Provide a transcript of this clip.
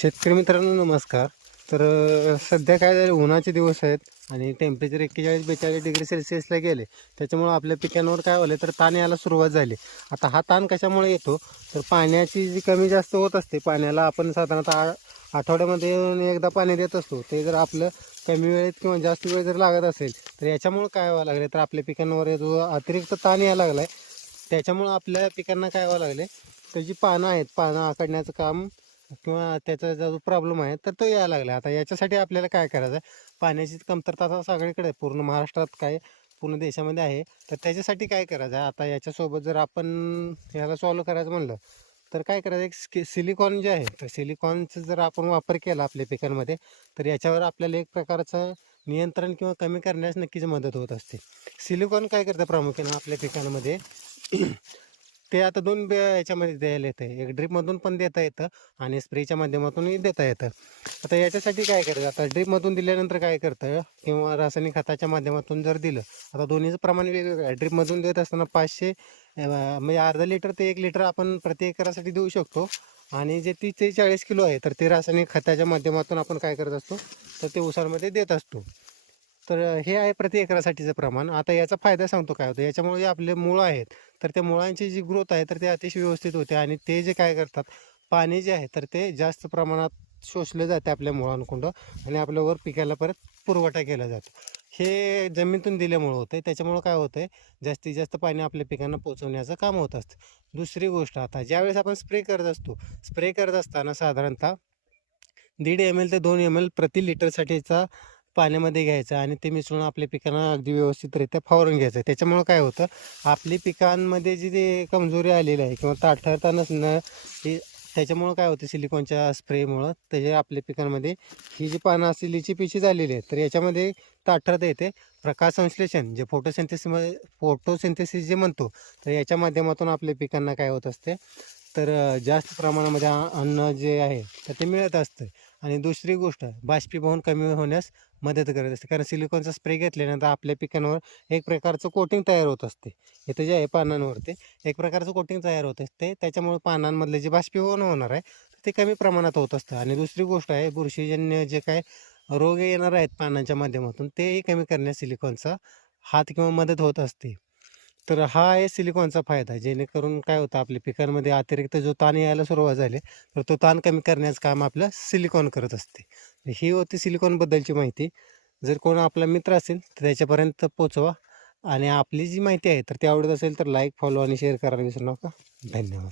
शेतकरी मित्रांनो नमस्कार. तर सध्या काय झालं, उन्हाचे दिवस आहेत आणि टेम्परेचर 41-42 डिग्री सेल्सिअसला गेले. त्याच्यामुळं आपल्या पिकांवर काय झालं तर ताण यायला सुरुवात झाली. आता हा ताण कशामुळे येतो तर पाण्याची जी कमी जास्त होत असते, पाण्याला आपण साधारणतः आठवड्यामध्ये एकदा पाणी देत असतो. ते जर आपलं कमी वेळेत किंवा जास्त वेळ जर लागत असेल तर याच्यामुळं काय व्हावं लागले तर आपल्या पिकांवर जो अतिरिक्त ताण यायला लागला आहे त्याच्यामुळं आपल्या पिकांना काय व्हावं लागले, त्याची पानं आहेत, पानं आखडण्याचं काम किंवा त्याचा जो प्रॉब्लेम आहे तर तो यायला लागला. आता याच्यासाठी आपल्याला काय करायचं आहे, पाण्याची कमतरता आता सगळीकडे आहे, पूर्ण महाराष्ट्रात काय पूर्ण देशामध्ये आहे. तर त्याच्यासाठी काय करायचं आहे, आता याच्यासोबत जर आपण ह्याला सॉल्व करायचं म्हणलं तर काय करायचं, एक सिलिकॉन जे आहे तर सिलिकॉनचा जर आपण वापर केला आपल्या पिकांमध्ये तर याच्यावर आपल्याला एक प्रकारचं नियंत्रण किंवा कमी करण्यास नक्कीच मदत होत असते. सिलिकॉन काय करतं प्रामुख्याने आपल्या पिकांमध्ये ते आता दोन याच्यामध्ये द्यायला येतं, एक ड्रीपमधून पण देता येतं आणि स्प्रेच्या माध्यमातूनही देता येतं. आता याच्यासाठी काय करायचं, आता ड्रीपमधून दिल्यानंतर काय करतं किंवा रासायनिक खताच्या माध्यमातून जर दिलं, आता दोन्हीचं प्रमाण वेगवेगळं आहे. ड्रीपमधून देत असताना 500 म्हणजे अर्धा लिटर ते 1 लिटर आपण प्रति एकरासाठी देऊ शकतो आणि जे 30 ते 40 किलो आहे तर ते रासायनिक खताच्या माध्यमातून आपण काय करत असतो तर ते ऊसामध्ये देत असतो. तर हे आहे प्रति एकरासाठीचं प्रमाण. आता याचा फायदा सांगतो काय होतं, याच्यामुळे जे आपले मुळं आहेत तर त्या मुळांची जी ग्रोथ आहे तर ते अतिशय व्यवस्थित होते आणि ते जे काय करतात, पाणी जे आहे तर ते जास्त प्रमाणात शोषले जाते आपल्या मुळांकडून आणि आपल्यावर पिकाला परत पुरवठा केला जातो. हे जमिनीतून दिल्यामुळं होतं आहे. त्याच्यामुळं काय होतं आहे, जास्तीत जास्त पाणी आपल्या पिकांना पोहोचवण्याचं काम होत असतं. दुसरी गोष्ट, आता ज्यावेळेस आपण स्प्रे करत असतो, स्प्रे करत असताना साधारणतः 1.5 ml ते 2 ml प्रति लिटरसाठीचा पाण्यामध्ये घ्यायचं आणि ते मिसळून आपल्या पिकांना अगदी व्यवस्थितरित्या फवारून घ्यायचं. त्याच्यामुळं काय होतं, आपली पिकांमध्ये जी ते कमजोरी आलेली आहे किंवा ताठरता नसणं, ही त्याच्यामुळं काय होतं, सिलिकॉनच्या स्प्रेमुळं त्याच्या आपल्या पिकांमध्ये ही जी पानं असतील हिची पिशी झालेली आहे तर याच्यामध्ये ताठरता येते. प्रकाश संश्लेषण जे फोटोसिंथेसिस जे म्हणतो तर याच्या माध्यमातून आपल्या पिकांना काय होत असते तर जास्त प्रमाणामध्ये अन्न जे आहे तर ते मिळत असतं. आणि दुसरी गोष्ट, बाष्पीभवन कमी होण्यास मदत करत असते, कारण सिलिकॉनचा स्प्रे घेतल्यानंतर आपल्या पिकांवर एक प्रकारचं कोटिंग तयार होत असते. इथं जे आहे पानांवरती एक प्रकारचं कोटिंग तयार होत असते, त्याच्यामुळे पानांमधले जे बाष्पीभवन होणार आहे ते कमी प्रमाणात होत असतं. आणि दुसरी गोष्ट आहे, बुरशीजन्य जे काय रोग येणार आहेत पानांच्या माध्यमातून तेही कमी करण्यास सिलिकॉनचा हात किंवा मदत होत असते. तर हा आहे सिलिकॉनचा फायदा, जेणेकरून काय होतं, आपल्या पिकांमध्ये अतिरिक्त जो ताण यायला सुरुवात झाली तर तो ताण कमी करण्याचं काम आपलं सिलिकॉन करत असते. ही होती सिलिकॉनबद्दलची माहिती. जर कोण आपला मित्र असेल तर त्याच्यापर्यंत पोचवा आणि आपली जी माहिती आहे तर ती आवडत असेल तर लाईक, फॉलो आणि शेअर करायला विसरू नका. धन्यवाद.